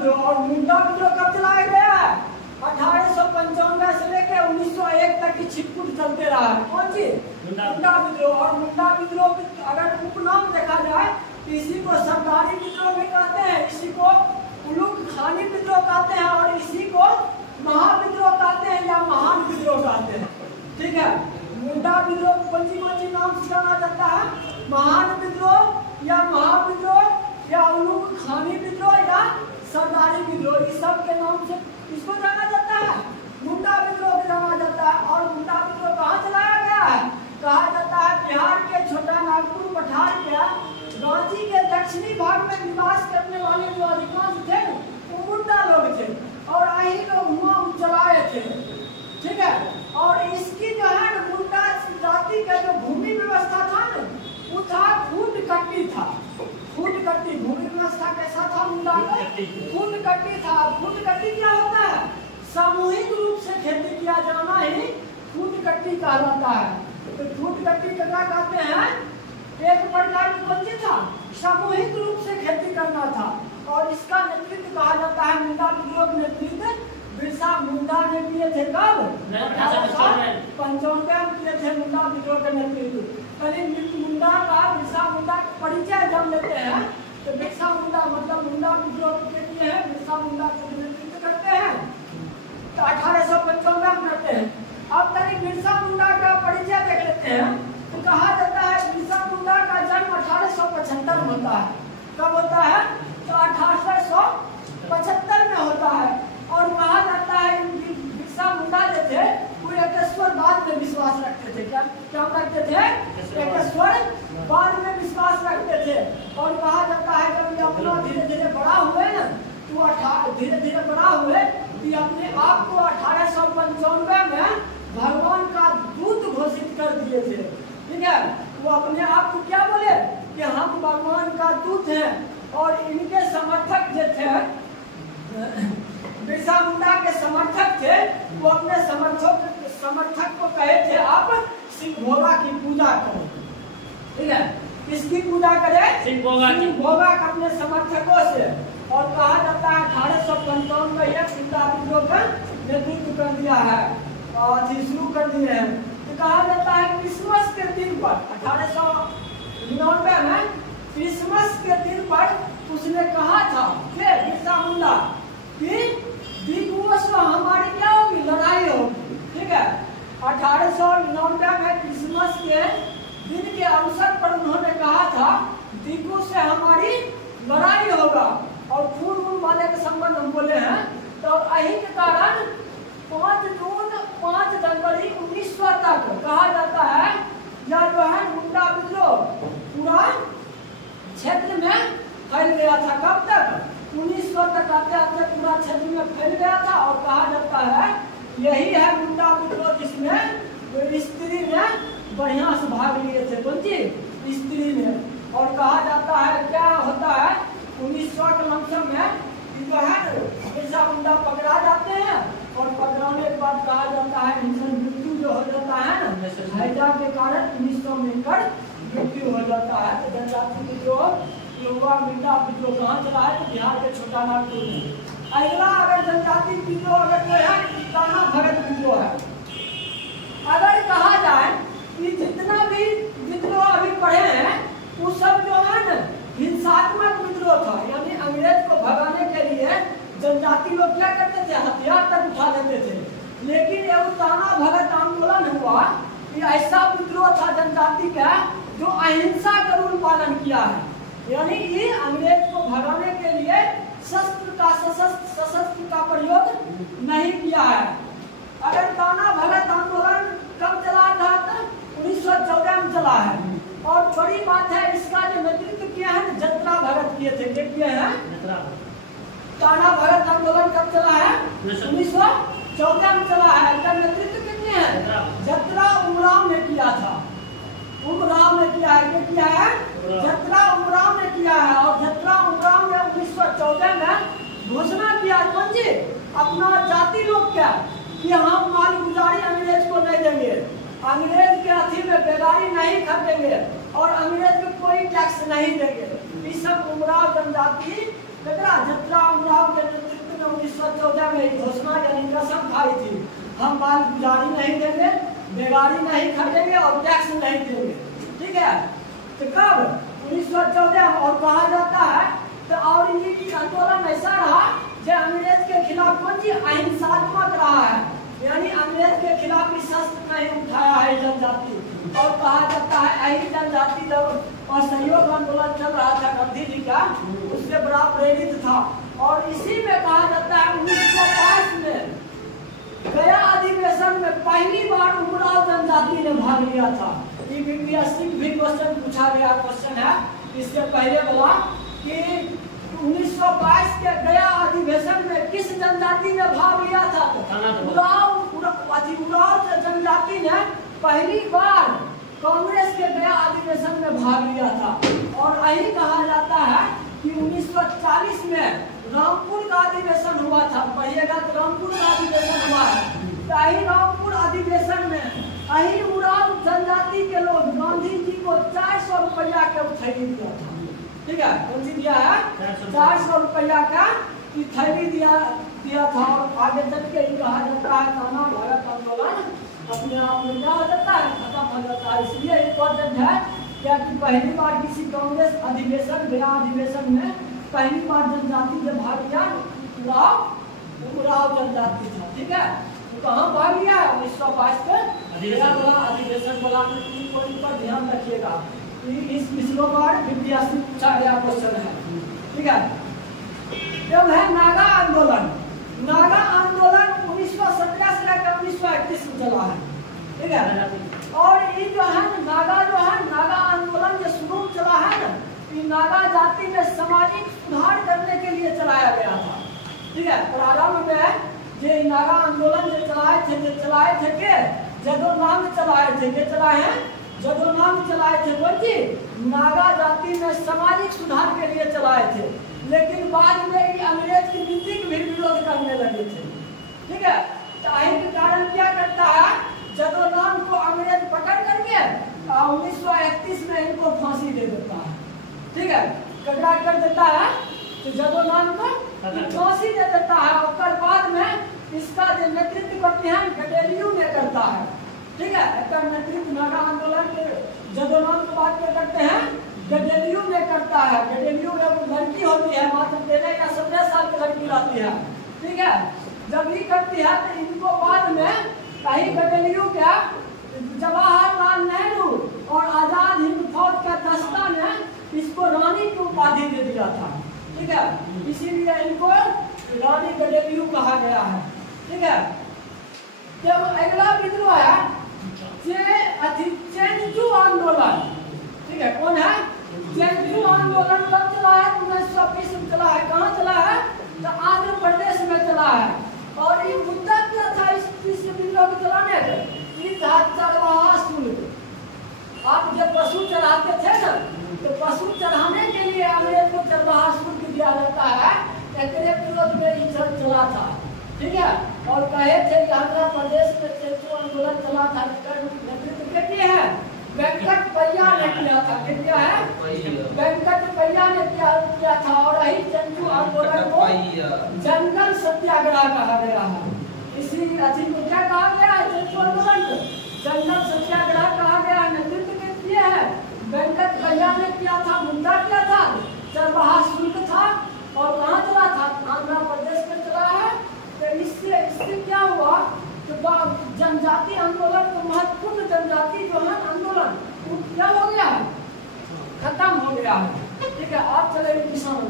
विद्रोह। और मुंडा विद्रोह कब चलाया गया है? 1895 से लेकर 1901 तक की छिटपुट चलते रहा है। कौन सी? मुंडा विद्रोह। और मुंडा विद्रोह अगर उपनाम देखा जाए तो इसी को सरदारी विद्रोह भी कहते हैं, इसी को उलूक खानी विद्रोह कहते हैं, और इसी को महाविद्रोह कहते हैं या महान विद्रोह कहते हैं। ठीक है, मुंडा विद्रोह को कौन सी नाम से जाना जाता है? महान विद्रोह या महाविद्रोह या उलूक खानी विद्रोह या सरदारी विद्रोह, इस सब के नाम से इसको जाना जाता है, मुंडा विद्रोह जाना जाता है। और मुंडा विद्रोह कहाँ चलाया गया है? कहा जाता है बिहार के छोटा नागपुर पठार के रांची के दक्षिणी भाग में निवास करने वाले जो अधिकांश थे वो मुंडा लोग थे, और यही लोग हुआ चलाए थे। ठीक है, और इसकी जो है ना मुंडा जाति का जो भूमि व्यवस्था था ना, वो था फूट कट्टी था। फूट कट्टी भूमि व्यवस्था कैसा था मुंडा का? फूट कट्टी था। फूट कट्टी क्या होता है? सामूहिक रूप से खेती किया जाना ही फूट कट्टी कहलाता है। तो फूट कट्टी क्या कहते हैं? एक प्रकार की कौन सी था? सामूहिक रूप से खेती करना था। और इसका नेतृत्व कहा जाता है, मुंडा विद्रोह का नेतृत्व बिरसा मुंडा ने किए थे। कब? 1895 में किए थे मुंडा विद्रोह का नेतृत्व। कभी मुंडा का बिरसा मुंडा परिचय जब लेते हैं तो बिरसा मुंडा मतलब मुंडा विद्रोह के लिए है, बिरसा मुंडा को नेतृत्व करते हैं तो 1895 में करते हैं। अब तक बिरसा मुंडा का परिचय देख लेते हैं तो कहा जाता है बिरसा मुंडा का जन्म 1875 में होता है। कब होता है? तो 1875 में होता है। और कहा जाता है बिरसा मुंडा जो थे वो एकेश्वरवाद में विश्वास रखते थे। क्या रखते थे? एकेश्वरवाद में विश्वास रखते थे। और कहा जाता है जब ये अपना धीरे धीरे बड़ा हुए ना तो धीरे धीरे बड़ा हुए तो अपने आप को 1895 में भगवान का दूत घोषित कर दिए थे। ठीक है, वो अपने आप को क्या बोले कि हम भगवान का दूत हैं। और इनके समर्थक जो थे बिरसा मुंडा के समर्थक थे, वो अपने समर्थक को कहे थे आप सिंह भोगा की पूजा करो। ठीक है, किसकी पूजा करें? सिंह भोगा के अपने समर्थकों से। और कहा जाता है 1855 में यह मुंडा विद्रोह का नेतृत्व कर दिया है और शुरू कर दिए हैं। तो कहा जाता है क्रिसमस के दिन पर 1899 में क्रिसमस के दिन पर उसने कहा था कि बिरसा मुंडा कि दिग्वश हमारी क्या होगी? लड़ाई होगी। ठीक है, 1899 में क्रिसमस के दिन के अवसर पर उन्होंने कहा था दिग्गों से हमारी लड़ाई होगा। और फूल वाले के संबंध हम बोले हैं तो यही के कारण 5 जनवरी 1900 तक कहा जाता है या जो है मुंडा विद्रोह पूरा क्षेत्र में फैल गया था। कब तक? 1900 तक आते आते पूरा क्षेत्र में फैल गया था। और कहा जाता है यही है मुंडा विद्रोह जिसमें स्त्री ने बढ़िया से भाग लिए थे। कौन सी? स्त्री ने। और कहा जाता है क्या होता है 1900 के लमसम में जो है बिरसा मुंडा पकड़ा जाते हैं। और पकड़ाने के बाद कहा जाता है मृत्यु जो हो जाता है ना हैजा के कारण 1900 में इनकर मृत्यु हो जाता है। तो जनजाति विद्रोह युवा मुंडा विद्रोह कहाँ चला है? तो बिहार के छोटा नागपुर में। अगला अगर जनजाति विद्रोह अगर जो है ताना भगत विद्रोह है। अगर कहा जाए कि जितना भी विद्रोह अभी पढ़े हैं वो सब जो है ना हिंसात्मक विद्रोह था, यानी अंग्रेज को भगाने के लिए जनजाति लोग क्या करते थे? हथियार तक उठा लेते थे। लेकिन ये ताना भगत आंदोलन हुआ कि ऐसा विद्रोह था जनजाति का जो अहिंसा का रूल पालन किया है, यानी ये अंग्रेज को भगाने के लिए सशस्त्र का प्रयोग नहीं किया है। अगर ताना भगत आंदोलन कब चला था? 1914 में चला है। और बड़ी बात है इसका जो नेतृत्व किया है जत्रा भगत किए थे। क्या किए हैं? ताना भगत आंदोलन कब चला है? 1914 में चला है। इसका नेतृत्व कितने हैं? जत्रा उमराव ने किया था। उमराव ने किया है। क्या किया है? जत्रा उमराव ने किया है। और जत्रा उमराव ने 1914 में घोषणा किया कौन जी? अपना जाति लोग क्या कि हम माल गुजारी अंग्रेज को नहीं देंगे, अंग्रेज के अथी में बेगारी नहीं खरीदेंगे और अंग्रेज को कोई टैक्स नहीं देंगे। इस सब उमराव जनजाति जत्रा उमराव के नेतृत्व में 1914 में घोषणा यानी कसम खाई थी, हम माल गुजारी नहीं देंगे, बेगारी नहीं खरीदेंगे और टैक्स नहीं देंगे। ठीक है, तो कब 1914 और कहा जाता है तो और ये आंदोलन ऐसा रहा जो अंग्रेज के खिलाफ कौन सी अहिंसात्मक रहा है, यानी अंग्रेज के खिलाफ शस्त्र नहीं उठाया है जनजाति। और कहा जाता है यही जनजाति जब असहयोग आंदोलन चल रहा था गांधी जी का, उससे बड़ा प्रेरित था। और इसी में कहा जाता है 1922 में गया अधिवेशन में पहली बार उमराव जनजाति ने भाग लिया था। ये भी क्वेश्चन पूछा गया क्वेश्चन है इससे पहले बोला कि 1922 के गया अधिवेशन में किस जनजाति ने भाग लिया था? उराव जनजाति ने पहली बार कांग्रेस के गया अधिवेशन में भाग लिया था। और यही कहा जाता है कि 1940 में रामपुर का अधिवेशन हुआ था। पढ़िएगा तो रामपुर का अधिवेशन हुआ है। तो यही रामपुर अधिवेशन में यही उराव जनजाति के लोग गांधी जी को 400 रुपया के थैली दिया था। ठीक है, कौन सी दिया है? 400 रुपया का थैली दिया था। और आगे चल के कहा जाता है काना भगत आंदोलन अपने आप में क्या हो जाता है, खत्म हो जाता है। इसलिए इम्पोर्टेंट है क्या कि पहली बार किसी कांग्रेस अधिवेशन गया अधिवेशन में पहली बार जनजाति ने भाग लिया, उराव जनजाति था। ठीक है, तो कहाँ भाग लिया? 1922 के अधिवेशन बोला। पर ध्यान रखिएगा, इस पिछलो बार 85 पूछा गया क्वेश्चन है। ठीक है, जब है नागा आंदोलन। नागा आंदोलन 1917 से लेकर 1931 में चला है। ठीक है, और ये जो है नागा आंदोलन जो शुरू चला है ना, ये नागा जाति में सामाजिक सुधार करने के लिए चलाया गया था। ठीक है, प्रारंभ में ये नागा आंदोलन जो चलाए थे के जदोनाम चलाए थे, के चलाए हैं जदोनाम चलाए थे। बोलिए नागा जाति में सामाजिक सुधार के लिए चलाए थे, लेकिन बाद में अंग्रेज की नीति के भी विरोध करने लगे थे। ठीक है, तो के कारण क्या करता है, जदोनाम को अंग्रेज पकड़ करके 1931 में इनको फांसी दे देता है। ठीक है, ककड़ा कर देता है तो जदोनाम को फांसी दे देता है। और बाद में इसका जो नेतृत्व करते हैं गडेलियू ने करता है। ठीक है, इसका नेतृत्व नागा आंदोलन के जदोनाम के बाद क्या करते हैं, गडेलियू ने करता है। गडेलियू एक लड़की होती है, मात्र 13 या 17 साल की लड़की रहती है। ठीक है, जब ये करती है तो इनको बाद में कहीं गडेलियू क्या जवाहरलाल नेहरू और आजाद हिंद फौज का दस्ता ने इसको रानी की उपाधि दे दिया था। ठीक है, इसीलिए इनको रानी गडेलियू कहा गया है। ठीक है, जब अगला विद्रोह है चेंजू आंदोलन। ठीक है, कौन है? चेंजू आंदोलन कब चला है? 1920 में चला है। कहाँ चला है? तो आंध्र प्रदेश में चला है। और ये मुद्दा क्या था इस विद्रोह को चलाने का? ये था चरवाहा शुल्क। आप जब पशु चढ़ाते थे ना, तो पशु चढ़ाने के लिए अंग्रेज को चरवाहा शुल्क दिया जाता है। विरोध में ये चला था। ठीक है, और कहे थे कि आंध्र प्रदेश में चेंजू आंदोलन चला था। नेतृत्व किए हैं वेंकट पय्या ने किया था। क्या है? वेंकट पय्या ने किया था। और यही चेंजू आंदोलन को जंगल सत्याग्रह कहा गया है। इसी अति को क्या कहा गया है? चेंजू आंदोलन को जंगल सत्याग्रह कहा गया। नेतृत्व किए हैं वेंकट पय्या ने किया था। मुद्दा क्या था? चरवाहा शुल्क था। और कहाँ चला था? आंध्र प्रदेश में चला है। तो इससे क्या हुआ तो जनजाति आंदोलन तो महत्वपूर्ण जनजाति जो है आंदोलन क्या हो गया है? खत्म हो गया है। ठीक है, आप चले किसान